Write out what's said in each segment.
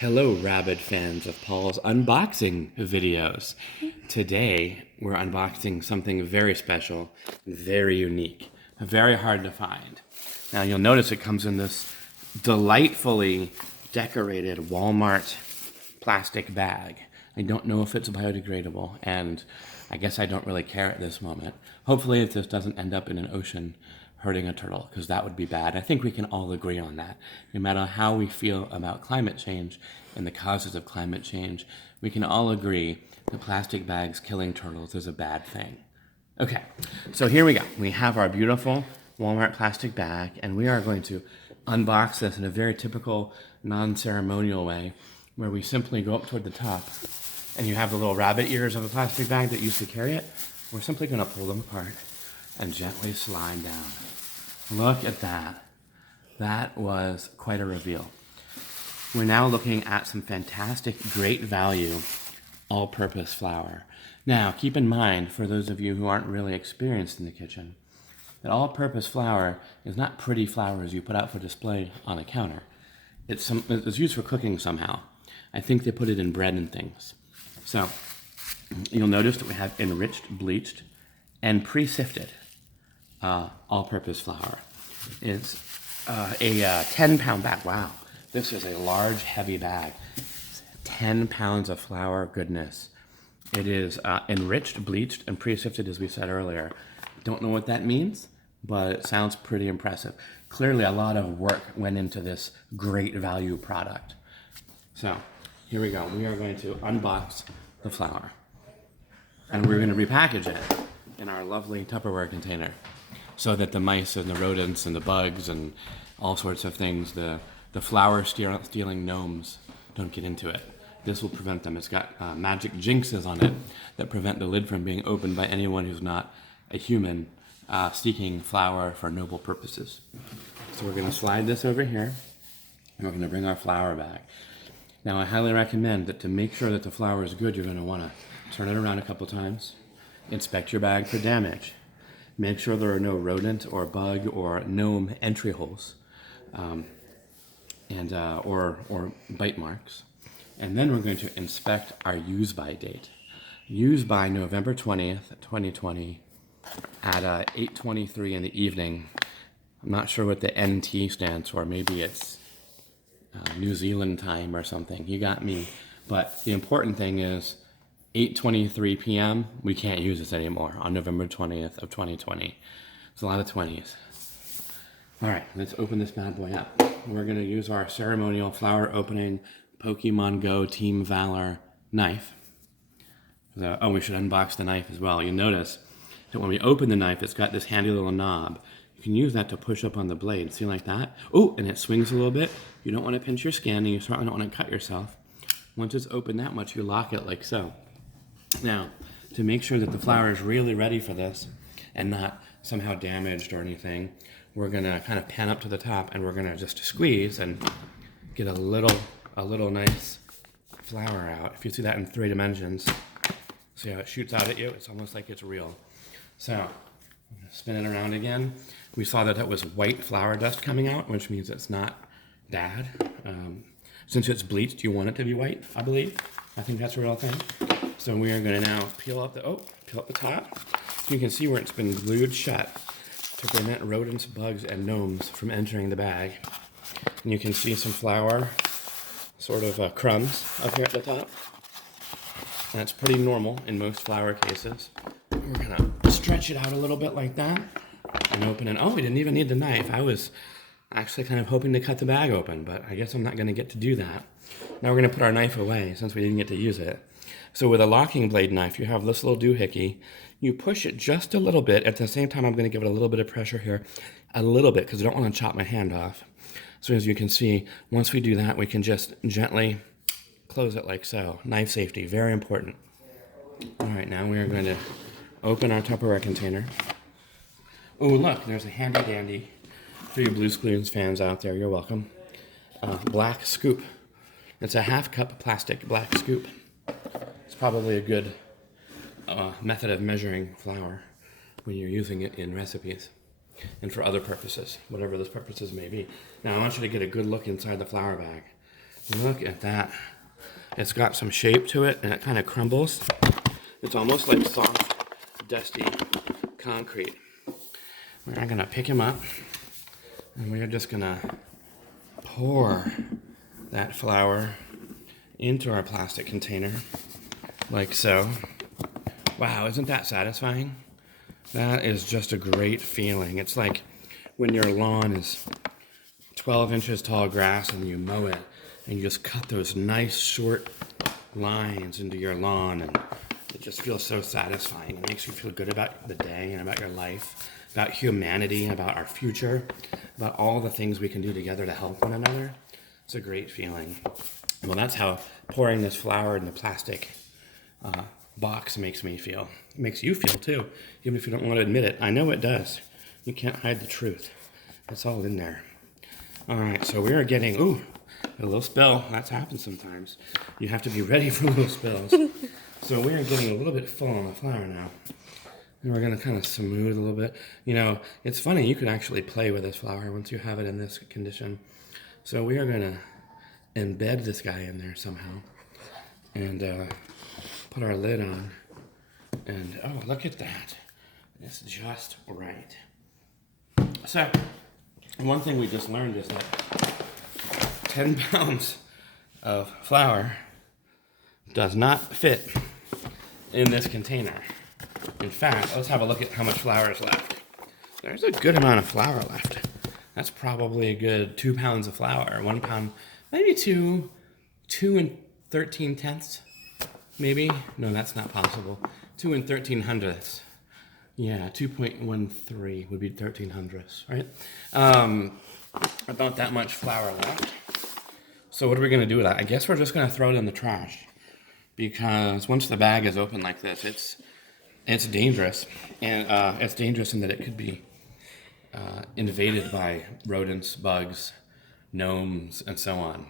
Hello, rabid fans of Paul's unboxing videos. Today, we're unboxing something very special, very unique, very hard to find. Now, you'll notice it comes in this delightfully decorated Walmart plastic bag. I don't know if it's biodegradable, and I guess I don't really care at this moment. Hopefully, this doesn't end up in an ocean hurting a turtle, because that would be bad. I think we can all agree on that. No matter how we feel about climate change and the causes of climate change, we can all agree that plastic bags killing turtles is a bad thing. Okay, so here we go. We have our beautiful Walmart plastic bag, and we are going to unbox this in a very typical non-ceremonial way, where we simply go up toward the top, and you have the little rabbit ears of a plastic bag that used to carry it. We're simply going to pull them apart and gently slide down. Look at that. That was quite a reveal. We're now looking at some fantastic, great value, all-purpose flour. Now, keep in mind, for those of you who aren't really experienced in the kitchen, that all-purpose flour is not pretty flour as you put out for display on a counter. It's used for cooking somehow. I think they put it in bread and things. So, you'll notice that we have enriched, bleached, and pre-sifted all-purpose flour. It's a 10-pound bag. Wow, this is a large, heavy bag. 10 pounds of flour, goodness. It is enriched, bleached, and pre-sifted, as we said earlier. Don't know what that means, but it sounds pretty impressive. Clearly, a lot of work went into this great value product. So, here we go. We are going to unbox the flour, and we're going to repackage it in our lovely Tupperware container, so that the mice and the rodents and the bugs and all sorts of things, the flour stealing gnomes, don't get into it. This will prevent them. It's got magic jinxes on it that prevent the lid from being opened by anyone who's not a human seeking flour for noble purposes. So we're going to slide this over here, and we're going to bring our flour back. Now, I highly recommend that to make sure that the flour is good, you're going to want to turn it around a couple times, inspect your bag for damage. Make sure there are no rodent or bug or gnome entry holes, or bite marks. And then we're going to inspect our use by date. Use by November 20th, 2020 at 8:23 in the evening. I'm not sure what the NT stands for. Maybe it's New Zealand time or something. You got me. But the important thing is 8:23 p.m., we can't use this anymore on November 20th of 2020. It's a lot of 20s. All right, let's open this bad boy up. We're going to use our ceremonial flour opening Pokemon Go Team Valor knife. Oh, we should unbox the knife as well. You'll notice that when we open the knife, it's got this handy little knob. You can use that to push up on the blade. See, like that? Oh, and it swings a little bit. You don't want to pinch your skin, and you certainly don't want to cut yourself. Once it's open that much, you lock it like so. Now, to make sure that the flour is really ready for this and not somehow damaged or anything, we're going to kind of pan up to the top, and we're going to just squeeze and get a little nice flour out. If you see that in 3 dimensions, see how it shoots out at you? It's almost like it's real. So, spin it around again. We saw that was white flour dust coming out, which means it's not bad. Since it's bleached, you want it to be white, I believe. I think that's a real thing. So we are going to now peel up the top. So you can see where it's been glued shut to prevent rodents, bugs, and gnomes from entering the bag. And you can see some flour, sort of crumbs up here at the top. That's pretty normal in most flour cases. We're going to stretch it out a little bit like that and open it. Oh, we didn't even need the knife. I was actually kind of hoping to cut the bag open, but I guess I'm not going to get to do that. Now we're going to put our knife away since we didn't get to use it. So with a locking blade knife, you have this little doohickey. You push it just a little bit. At the same time, I'm going to give it a little bit of pressure here. A little bit, because I don't want to chop my hand off. So as you can see, once we do that, we can just gently close it like so. Knife safety, very important. All right, now we are going to open our Tupperware container. Oh, look, there's a handy dandy for you Blue's Clues fans out there. You're welcome. Black scoop. It's a half-cup plastic black scoop. It's probably a good method of measuring flour when you're using it in recipes and for other purposes, whatever those purposes may be. Now, I want you to get a good look inside the flour bag. Look at that. It's got some shape to it and it kind of crumbles. It's almost like soft, dusty concrete. We're gonna pick him up and we're just gonna pour that flour into our plastic container, like so. Wow, isn't that satisfying? That is just a great feeling. It's like when your lawn is 12 inches tall grass and you mow it and you just cut those nice short lines into your lawn, and it just feels so satisfying. It makes you feel good about the day and about your life, about humanity, about our future, about all the things we can do together to help one another. It's a great feeling. Well, that's how pouring this flour in the plastic box makes me feel. It makes you feel too, even if you don't want to admit it. I know it does. You can't hide the truth. It's all in there. All right, so we are getting, a little spill. That's happened sometimes. You have to be ready for little spills. So we are getting a little bit full on the flour now. And we're gonna kind of smooth a little bit. You know, it's funny, you can actually play with this flour once you have it in this condition. So we are gonna embed this guy in there somehow and put our lid on. And oh, look at that. It's just right. So, one thing we just learned is that 10 pounds of flour does not fit in this container. In fact, let's have a look at how much flour is left. There's a good amount of flour left. That's probably a good 2 pounds of flour. 1 pound, maybe two and 13 tenths, maybe. No, that's not possible. 2 and 13 hundredths. Yeah, 2.13 would be 13 hundredths, right? About that much flour left. So what are we gonna do with that? I guess we're just gonna throw it in the trash, because once the bag is open like this, it's dangerous, and it's dangerous in that it could be invaded by rodents, bugs, gnomes, and so on.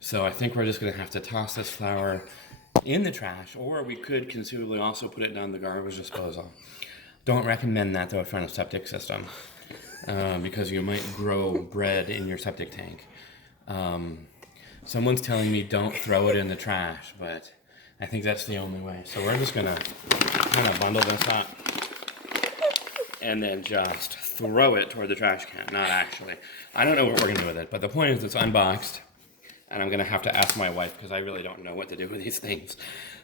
So I think we're just gonna have to toss this flour in the trash, or we could conceivably also put it down the garbage disposal. Don't recommend that though in front of septic system, because you might grow bread in your septic tank. Someone's telling me don't throw it in the trash, but I think that's the only way. So we're just gonna kind of bundle this up and then just throw it toward the trash can. Not actually. I don't know what we're gonna do with it, but the point is it's unboxed, and I'm gonna have to ask my wife because I really don't know what to do with these things.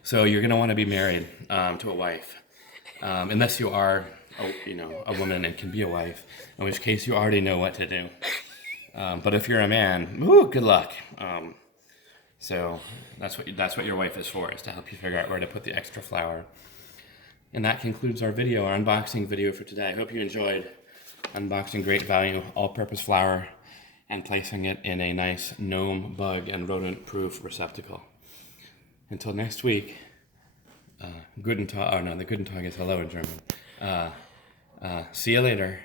So you're gonna want to be married to a wife, unless you are, a woman and can be a wife, in which case you already know what to do. But if you're a man, good luck. So that's what your wife is for, is to help you figure out where to put the extra flour. And that concludes our video, our unboxing video for today. I hope you enjoyed unboxing great value all-purpose flour and placing it in a nice gnome, bug, and rodent-proof receptacle. Until next week, Guten Tag, the Guten Tag is hello in German. See you later.